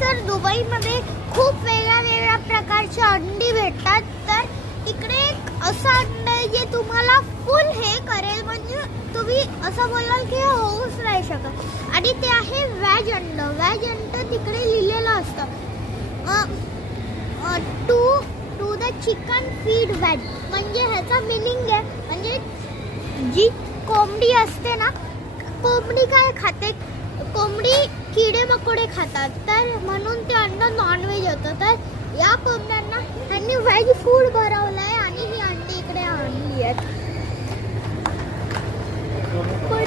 तर दुबईमध्ये खूप वेगळ्या प्रकारची अंडी भेटतात. तर तिकडे एक असं अंड आहे जे तुम्हाला फुल हे करेल, म्हणजे तुम्ही असं बोलाल की होऊच नाही शकत. आणि ते आहे व्हेज अंड. व्हेज अंड तिकडे लिहिलेलं असतं to the chicken feed veg. म्हणजे ह्याचा मिनिंग आहे, म्हणजे जी कोंबडी असते ना, कोंबडी काय खाते, कोंबडी किडे मकोडे खातात, तर म्हणून ते अंड नॉनव्हेज होतं. तर या कोंबड्यांना त्यांनी व्हेज फूड भरवलंय आणि ही अंडी इकडे आणली आहेत. पण